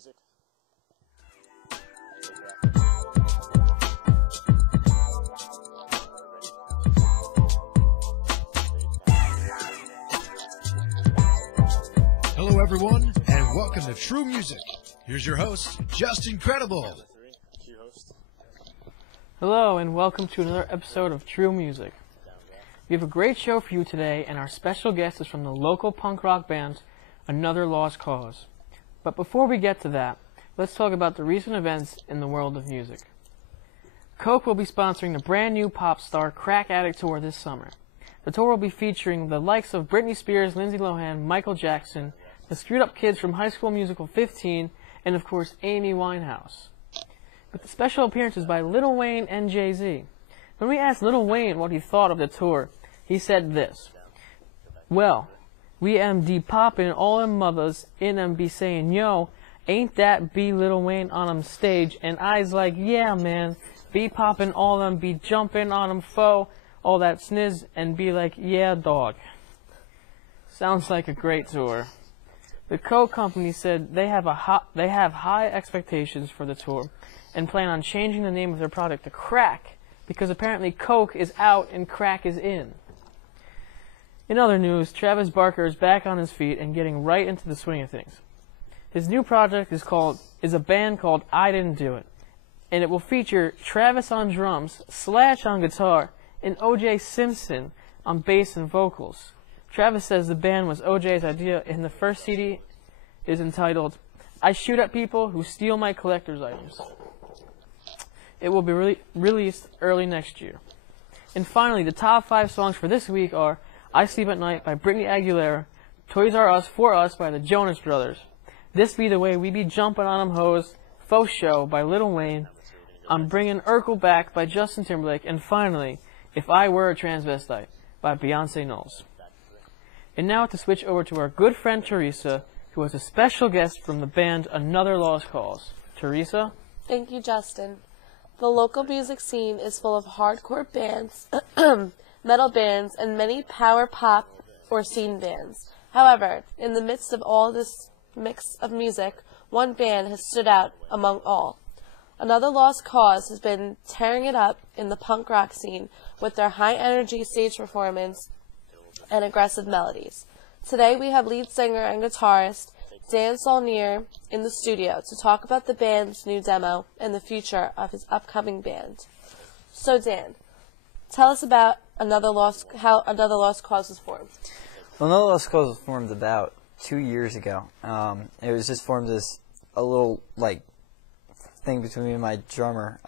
music. Hello everyone, and welcome to True Music. Here's your host, Just Incredible. Hello, and welcome to another episode of True Music. We have a great show for you today, and our special guest is from the local punk rock band, Another Lost Cause. But before we get to that, let's talk about the recent events in the world of music. Coke will be sponsoring the brand new pop star Crack Addict Tour this summer. The tour will be featuring the likes of Britney Spears, Lindsay Lohan, Michael Jackson, the Screwed Up Kids from High School Musical 15, and of course Amy Winehouse. With the special appearances by Lil Wayne and Jay-Z. When we asked Lil Wayne what he thought of the tour, he said this: "Well, we am de-poppin' all them mothers in them be saying, yo, ain't that be Lil Wayne on 'em stage? And I's like, yeah, man, be poppin' all them, be jumpin' on 'em foe, all that sniz, and be like, yeah, dog." Sounds like a great tour. The Coke company said they have high expectations for the tour and plan on changing the name of their product to Crack, because apparently Coke is out and Crack is in. In other news, Travis Barker is back on his feet and getting right into the swing of things. His new project is a band called I Didn't Do It, and it will feature Travis on drums, Slash on guitar, and O.J. Simpson on bass and vocals. Travis says the band was O.J.'s idea, and the first CD is entitled I Shoot at People Who Steal My Collector's Items. It will be released early next year. And finally, the top 5 songs for this week are I Sleep at Night by Britney Aguilera, Toys R Us for Us by the Jonas Brothers, This Be the Way We Be Jumpin' on 'Em Hoes, Faux Show by Lil Wayne, I'm Bringin' Urkel Back by Justin Timberlake, and finally, If I Were a Transvestite by Beyonce Knowles. And now to switch over to our good friend Teresa, who is a special guest from the band Another Lost Cause. Teresa? Thank you, Justin. The local music scene is full of hardcore bands, metal bands, and many power pop or scene bands. However, in the midst of all this mix of music, one band has stood out among all. Another Lost Cause has been tearing it up in the punk rock scene with their high-energy stage performance and aggressive melodies. Today we have lead singer and guitarist Dan Saulnier in the studio to talk about the band's new demo and the future of his upcoming band. So Dan, tell us about how Another Lost Cause was formed. Well, Another Lost Cause was formed about 2 years ago. It was just formed as a little thing between me and my drummer.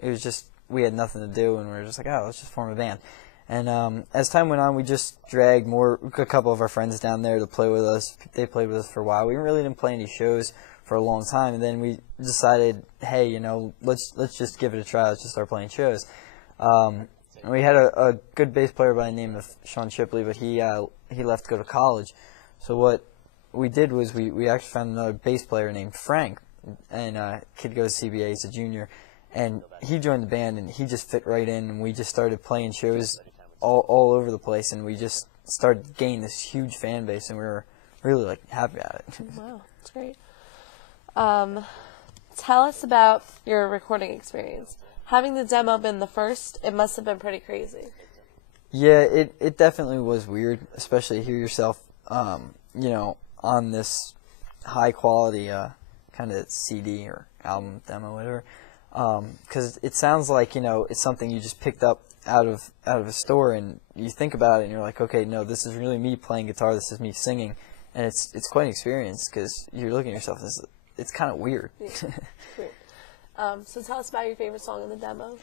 It was just, we had nothing to do, and we were just like, oh, let's just form a band. And as time went on, we just dragged a couple of our friends down there to play with us. They played with us for a while. We really didn't play any shows for a long time, and then we decided, hey, let's just give it a try. Let's just start playing shows. We had a good bass player by the name of Sean Shipley, but he left to go to college. So what we did was we actually found another bass player named Frank, and kid goes to CBA. He's a junior. And he joined the band, and he just fit right in, and we just started playing shows all over the place, and we just started gaining this huge fan base, and we were really happy at it. Wow, that's great. Tell us about your recording experience. Having the demo been the first, it must have been pretty crazy. Yeah, it definitely was weird, especially to hear yourself, on this high quality kind of CD or album demo, whatever. Because it sounds like, it's something you just picked up out of a store, and you think about it and you're like, okay, no, this is really me playing guitar, this is me singing, and it's quite an experience because you're looking at yourself and it's kind of weird. Yeah. Weird. So tell us about your favorite song in the demo.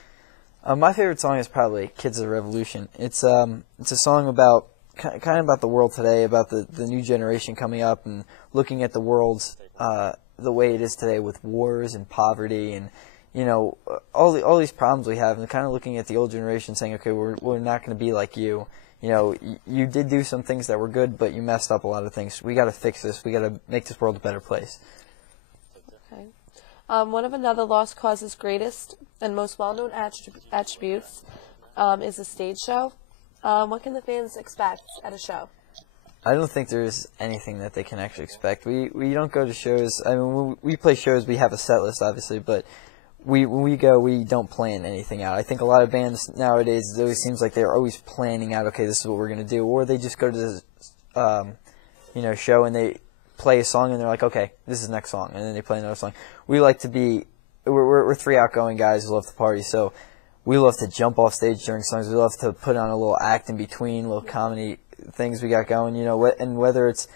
My favorite song is probably Kids of the Revolution. It's a song about kind of about the world today, about the new generation coming up and looking at the world the way it is today with wars and poverty and all these problems we have, and kind of looking at the old generation saying, okay, we're not going to be like you. You did do some things that were good, but you messed up a lot of things. We got to fix this. We got to make this world a better place. Okay. One of Another Lost Cause's greatest and most well-known attributes is a stage show. What can the fans expect at a show? I don't think there's anything that they can actually expect. We don't go to shows. I mean, when we play shows, we have a set list, obviously, but when we go, we don't plan anything out. I think a lot of bands nowadays, it always seems like they're always planning out, okay, this is what we're going to do. Or they just go to this, show and they play a song and they're like, okay, this is the next song. And then they play another song. We like to be, we're three outgoing guys who love to party, so we love to jump off stage during songs. We love to put on a little act in between, little comedy things we got going, and whether it's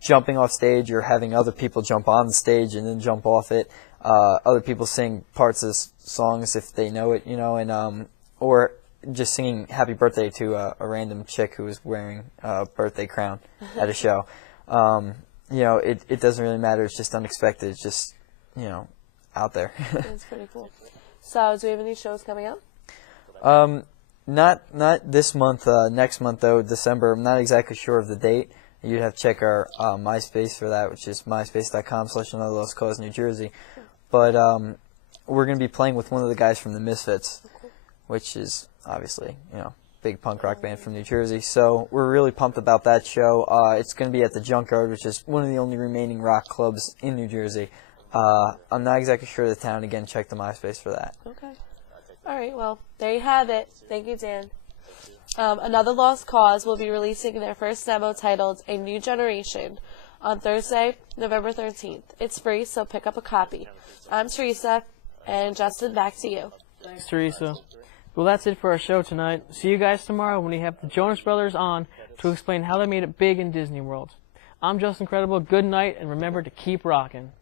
jumping off stage or having other people jump on the stage and then jump off it. Other people sing parts of songs if they know it, and or just singing "Happy Birthday" to a random chick who was wearing a birthday crown at a show. It doesn't really matter. It's just unexpected. It's just out there. That's pretty cool. So, do we have any shows coming up? Not this month. Next month though, December. I'm not exactly sure of the date. You'd have to check our MySpace for that, which is myspace.com/AnotherLostCause New Jersey. But we're going to be playing with one of the guys from the Misfits, which is obviously, big punk rock band from New Jersey. So we're really pumped about that show. It's going to be at the Junkyard, which is one of the only remaining rock clubs in New Jersey. I'm not exactly sure of the town. Again, check the MySpace for that. Okay. All right, well, there you have it. Thank you, Dan. Another Lost Cause will be releasing their first demo titled A New Generation on Thursday, November 13th. It's free, so pick up a copy. I'm Teresa, and Justin, back to you. Thanks, Teresa. Well, that's it for our show tonight. See you guys tomorrow when we have the Jonas Brothers on to explain how they made it big in Disney World. I'm Justin Credible. Good night, and remember to keep rocking.